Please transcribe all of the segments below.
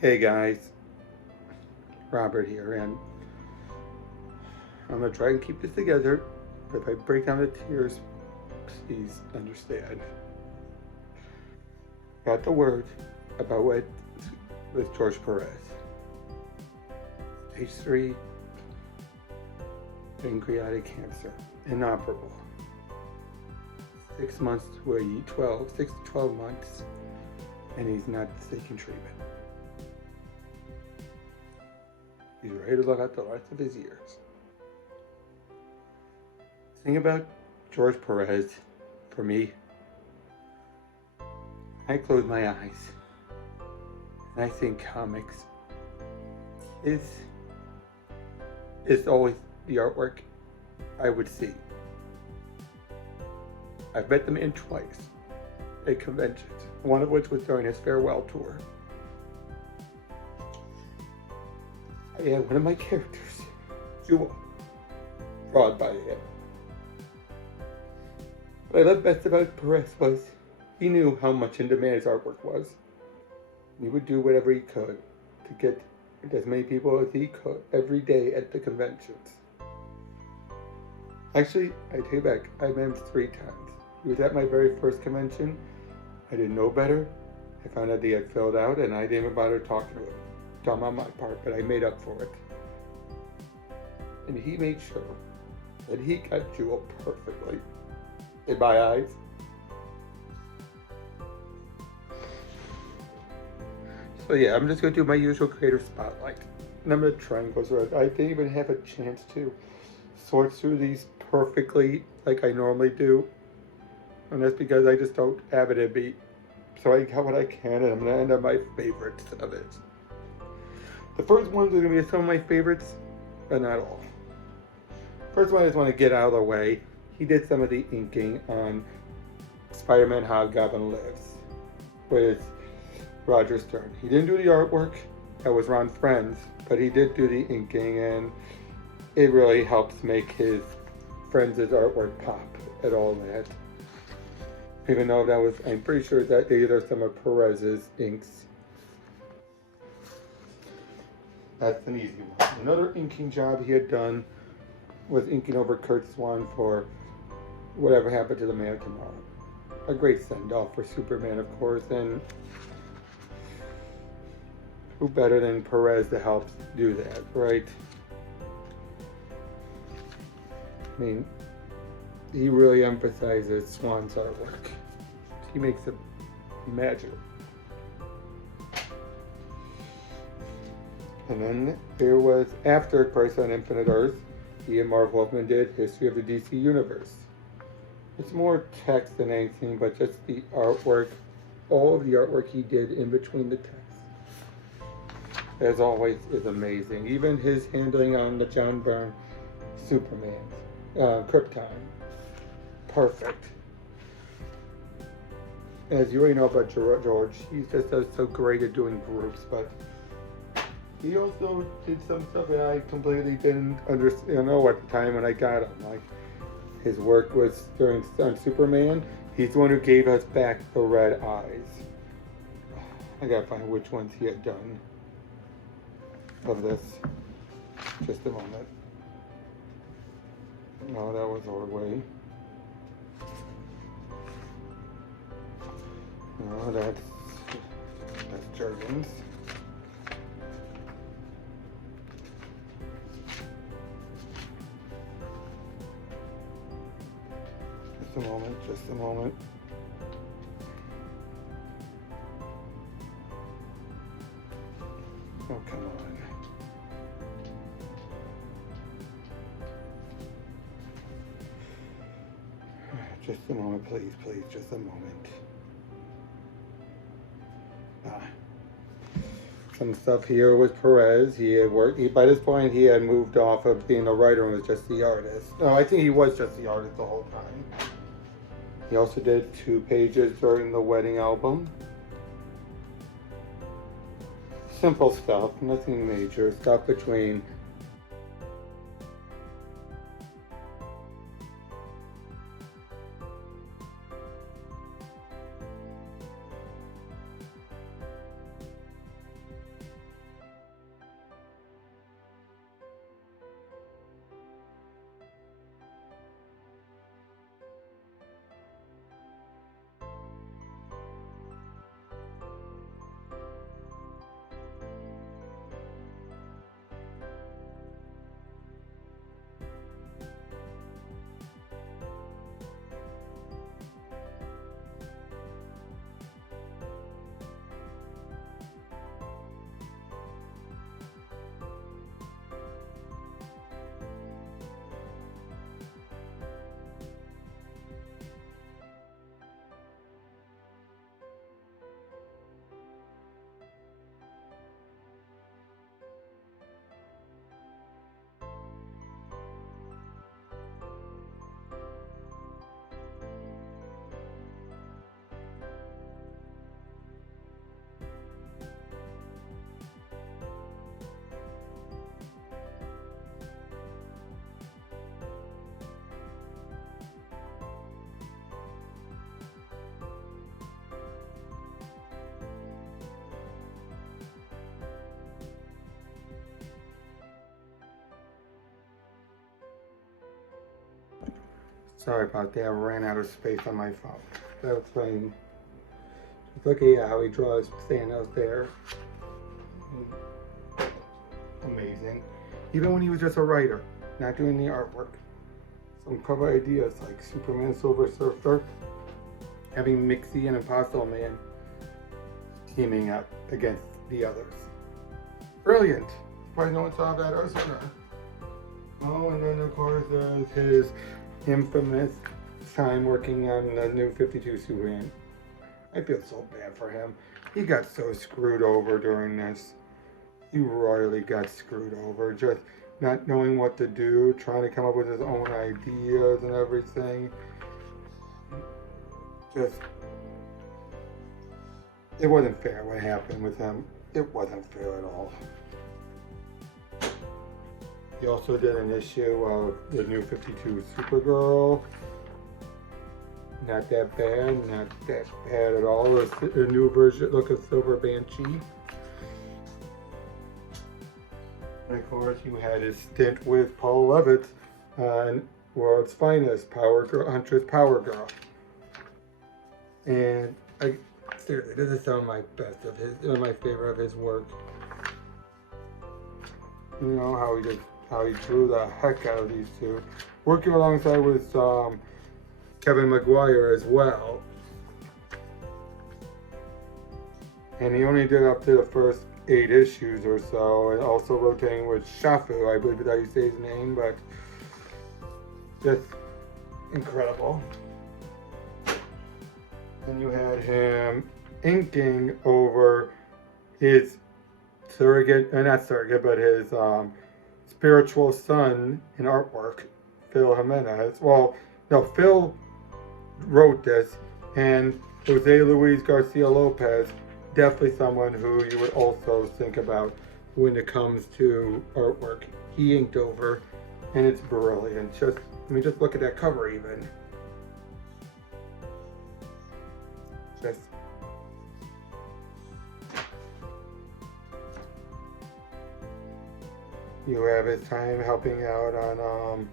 Hey guys, Robert here, and I'm gonna try and keep this together. But if I break down the tears, please understand. Got the word about what with George Perez. Stage 3 Pancreatic Cancer. Inoperable. 6 months to a 6 to 12 months, and he's not taking treatment. He's ready to look out the rest of his years. The thing about George Perez, for me, I close my eyes and I think comics is always the artwork I would see. I've met the man twice at conventions, one of which was during his farewell tour. I had one of my characters, Jewel, drawn by him. What I loved best about Perez was he knew how much in demand his artwork was. He would do whatever he could to get as many people as he could every day at the conventions. Actually, I take it back, I met him 3 times. He was at my very first convention. I didn't know better. I found out he had filled out and I didn't even bother talking to him. Dumb on my part, but I made up for it. And he made sure that he got Jewel perfectly in my eyes. So yeah, I'm just going to do my usual creator spotlight. And I'm going to try and go through it. I didn't even have a chance to sort through these perfectly like I normally do. And that's because I just don't have it in me. So I got what I can, and I'm going to end on my favorites of it. The first ones are going to be some of my favorites, but not all. First one I just want to get out of the way. He did some of the inking on Spider-Man Hobgoblin Lives with Roger Stern. He didn't do the artwork, that was Ron Friends, but he did do the inking, and it really helps make his Friends' artwork pop at all that. Even though that was, I'm pretty sure that these are some of Perez's inks. That's an easy one. Another inking job he had done was inking over Kurt Swan for Whatever Happened to the Man of Tomorrow. A great send-off for Superman, of course, and who better than Perez to help do that, right? I mean, he really emphasizes Swan's artwork. He makes it magic. And then there was, after Crisis on Infinite Earth, he and Marv Wolfman did History of the DC Universe. It's more text than anything, but just the artwork, all of the artwork he did in between the text, as always, is amazing. Even his handling on the John Byrne Superman, Krypton, perfect. As you already know about George, he just does so great at doing groups, but he also did some stuff that I completely didn't know at the time when I got him. Like, his work was on Superman. He's the one who gave us back the red eyes. I gotta find which ones he had done of this. Just a moment. No, that was our way. No, that's Jurgens. Just a moment. Oh, come on. Just a moment, please, just a moment. Some stuff here with Perez. He had worked, by this point he had moved off of being a writer and was just the artist. No, I think he was just the artist the whole time. He also did 2 pages during the wedding album. Simple stuff, nothing major. Stuff between Sorry about that, I ran out of space on my phone. That was fine. Look at how he draws Thanos there. Amazing. Even when he was just a writer, not doing the artwork. Some cover ideas like Superman Silver Surfer, having Mixie and Impossible Man teaming up against the others. Brilliant. Why no one saw that or sooner? Oh, and then of course there's his infamous time working on the new 52 Superman. I feel so bad for him. He got so screwed over during this. He royally got screwed over, just not knowing what to do, trying to come up with his own ideas and everything. Just, it wasn't fair what happened with him. It wasn't fair at all. He also did an issue of the new 52 Supergirl. Not that bad, not that bad at all. It's a new version, look at Silver Banshee. And of course, you had his stint with Paul Levitt on World's Finest, Huntress Power Girl. And seriously, this is some of my best of his, one of my favorite of his work. You know how he drew the heck out of these two. Working alongside with Kevin Maguire as well. And he only did up to the first 8 issues or so, and also rotating with Shafu, I believe that's how you say his name, but just incredible. And you had him inking over his surrogate, not surrogate, but his spiritual son in artwork, Phil Jimenez. Well, no, Phil wrote this, and Jose Luis Garcia Lopez, definitely someone who you would also think about when it comes to artwork. He inked over, and it's brilliant. Just, I mean, just look at that cover even. Just you have his time helping out on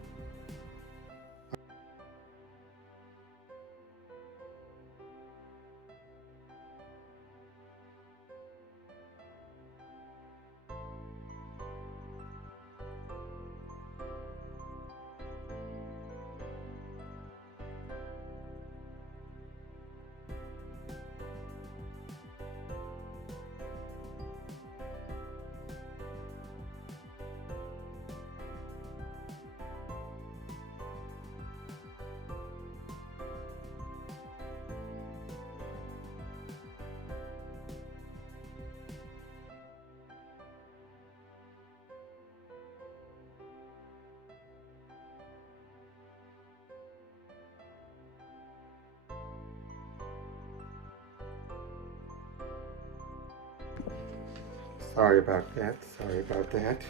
Sorry about that.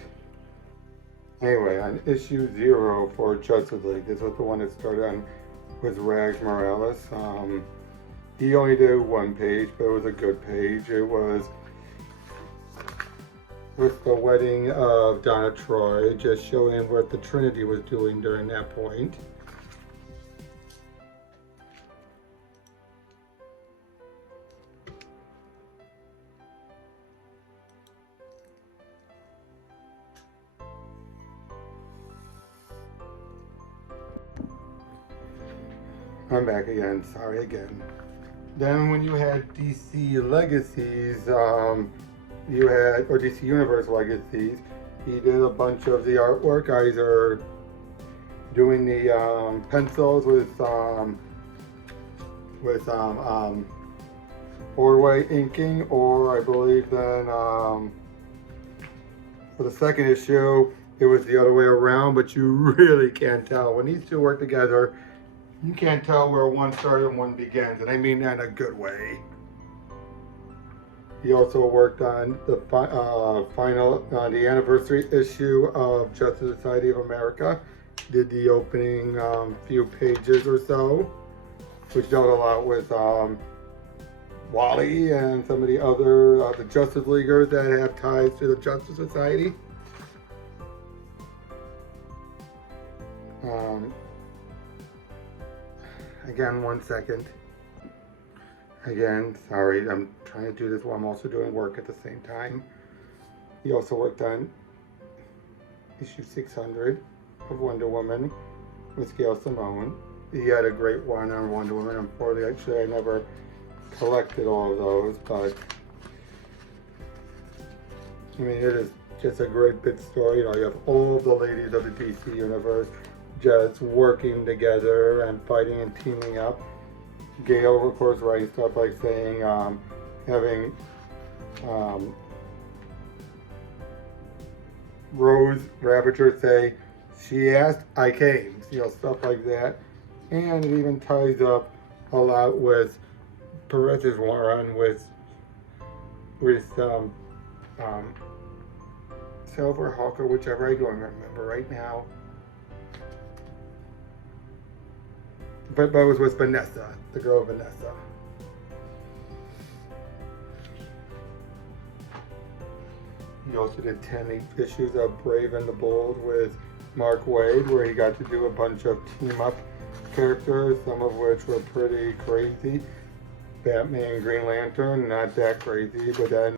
Anyway, on issue 0 for Justice League, this was the one that started on with Rags Morales. He only did 1 page, but it was a good page. It was with the wedding of Donna Troy, just showing what the Trinity was doing during that point. I'm back again, sorry again. Then when you had DC Legacies, or DC Universe Legacies, he did a bunch of the artwork, either doing the pencils with Ordway inking, or I believe then for the second issue, it was the other way around, but you really can't tell. When these two work together, you can't tell where one started and one begins, and I mean that in a good way. He also worked on the the anniversary issue of Justice Society of America. Did the opening few pages or so, which dealt a lot with Wally and some of the other the Justice Leaguers that have ties to the Justice Society. Again, 1 second. Again, sorry, I'm trying to do this while I'm also doing work at the same time. He also worked on issue 600 of Wonder Woman with Gail Simone. He had a great one on Wonder Woman. Unfortunately, actually, I never collected all of those, but I mean, it is just a great big story. You know, you have all the ladies of the DC universe just working together and fighting and teaming up. Gail, of course, writing stuff like saying, having Rose Ravager say, she asked, I came, you know, stuff like that. And it even ties up a lot with Perez's run with Silver Hawk or whichever, I don't remember right now. But it was with Vanessa, the girl Vanessa. He also did 10 issues of Brave and the Bold with Mark Waid, where he got to do a bunch of team-up characters, some of which were pretty crazy. Batman, Green Lantern, not that crazy, but then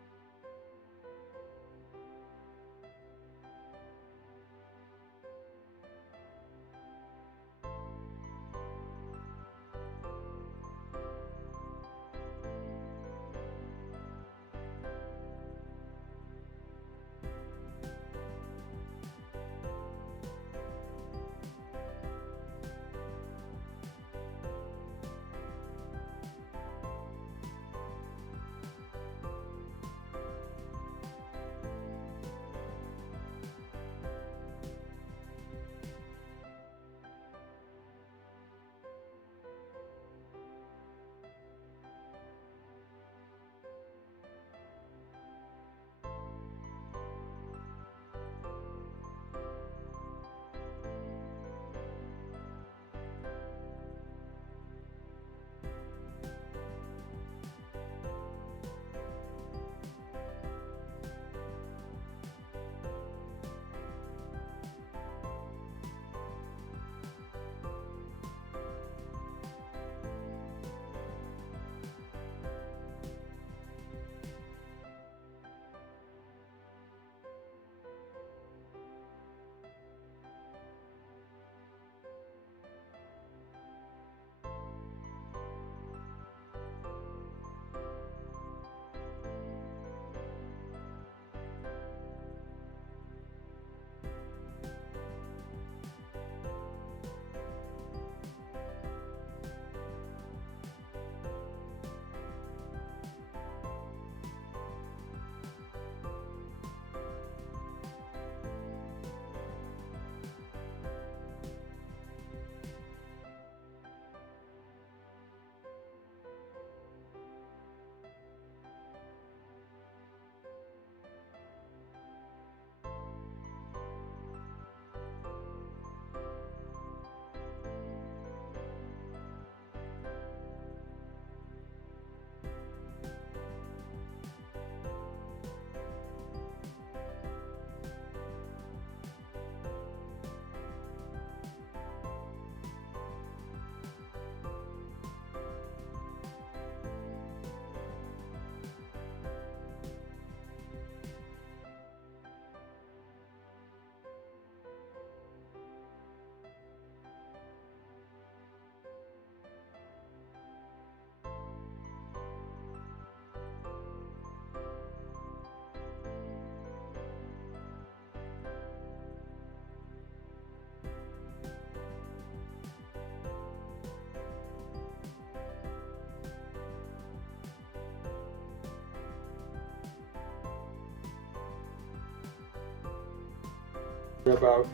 about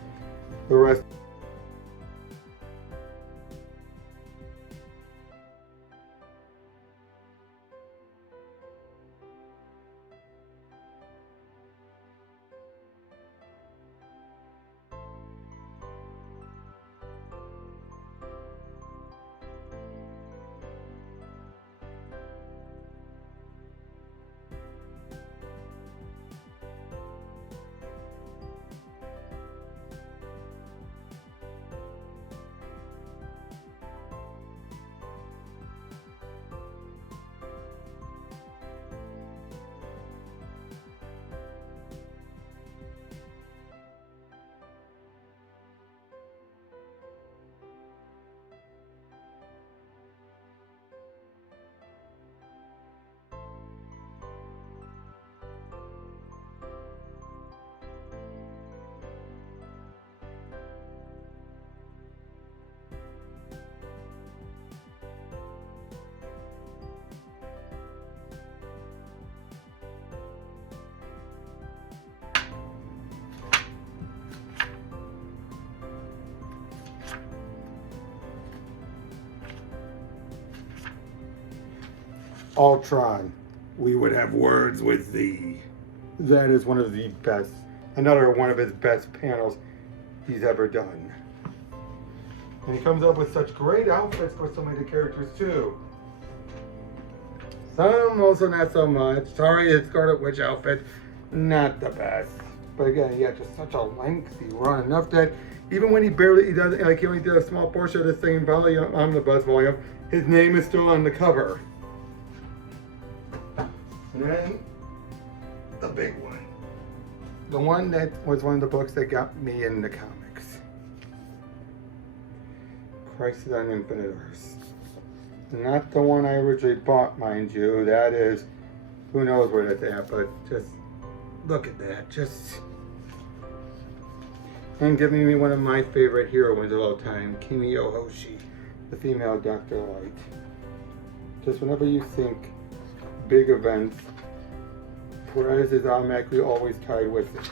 the rest. Ultron, we would have words with thee. That is one of the best, another one of his best panels he's ever done. And he comes up with such great outfits for so many characters too. Some also not so much. Sorry, his Scarlet Witch outfit, not the best. But again, yeah, just such a lengthy run. Enough that even when he doesn't, like he only did a small portion of the same volume, omnibus volume, his name is still on the cover. And then, the big one. The one that was one of the books that got me into comics. Crisis on Infinite Earths. Not the one I originally bought, mind you. That is, who knows where that's at, but just look at that. Just, and giving me one of my favorite heroines of all time, Kimi Ohoshi, the female Dr. Light. Just whenever you think big events, Perez is automatically always tied with it.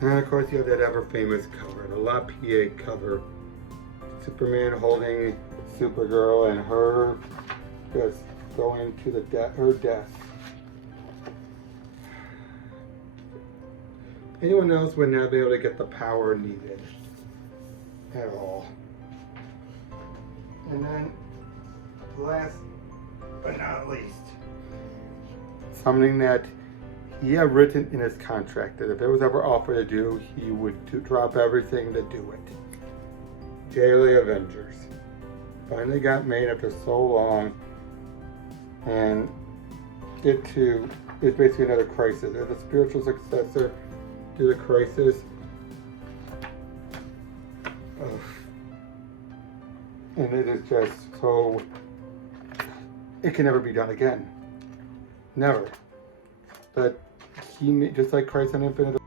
And then of course you have that ever famous cover, the La Pie cover. Superman holding Supergirl and her just going to her death. Anyone else would not be able to get the power needed at all. And then last but not least, something that he had written in his contract that if it was ever offered to do, he would drop everything to do it. Daily Avengers. Finally got made after so long, and it's basically another Crisis. It's a spiritual successor to the Crisis. And it is just so, it can never be done again. Never. But he, just like Crisis on Infinite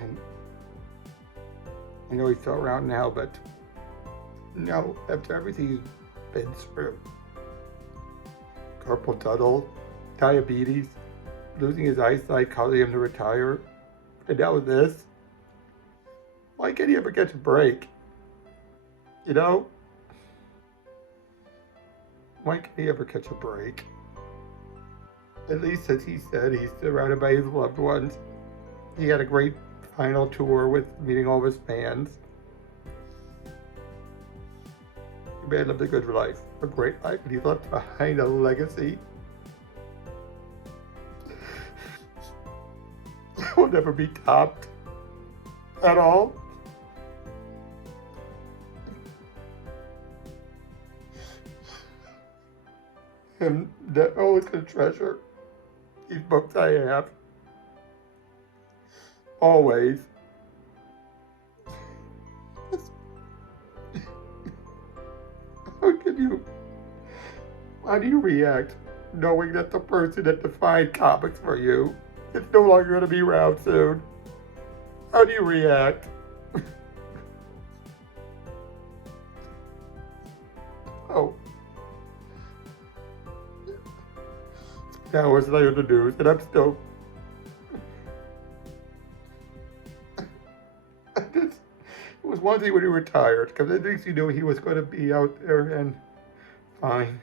And I know he's still around now, but no, after everything he's been through, carpal tunnel, diabetes, losing his eyesight, causing him to retire, and now this, why can't he ever catch a break? You know? Why can't he ever catch a break? At least, as he said, he's surrounded by his loved ones. He had a great final tour with meeting all of his fans. The man lived a good life, a great life, and he left behind a legacy that will never be topped at all. And that always gonna treasure these books I have. Always. How do you react knowing that the person that defined comics for you is no longer going to be around soon? How do you react? Oh. Hours later in the news, and I'm still... It was one thing when he retired, because at least you knew he was going to be out there and fine,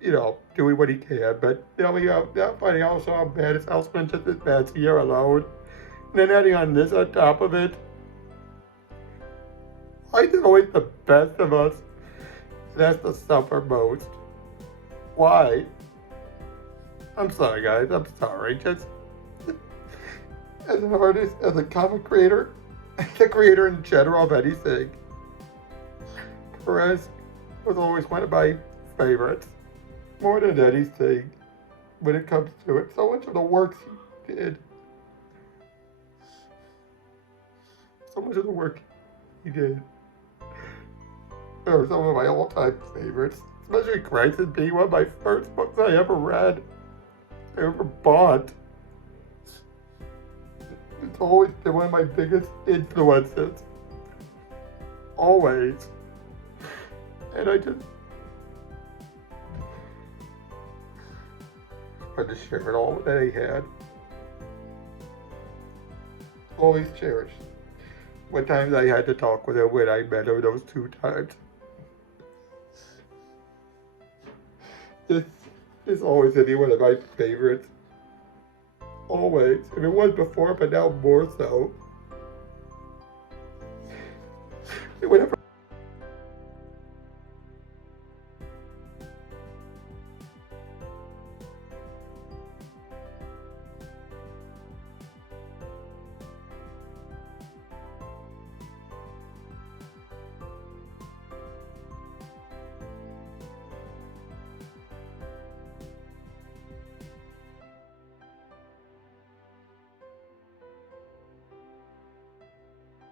you know, doing what he can. But now finding out how bad his health's been just this past year alone, and then adding on this on top of it. Why is it always the best of us that has to suffer most? Why? I'm sorry, guys. I'm sorry. Just as an artist, as a comic creator, the creator in general of anything. Perez was always one of my favorites, more than anything when it comes to it. So much of the work he did, so much of the work he did, are some of my all-time favorites, especially Crisis being one of my first books I ever read, I ever bought. It's always been one of my biggest influences. Always. And I just had to share it all that he had. Always cherished. What times I had to talk with him when I met him those 2 times. This is always going to be one of my favorites. Always. And it was before, but now more so. Whenever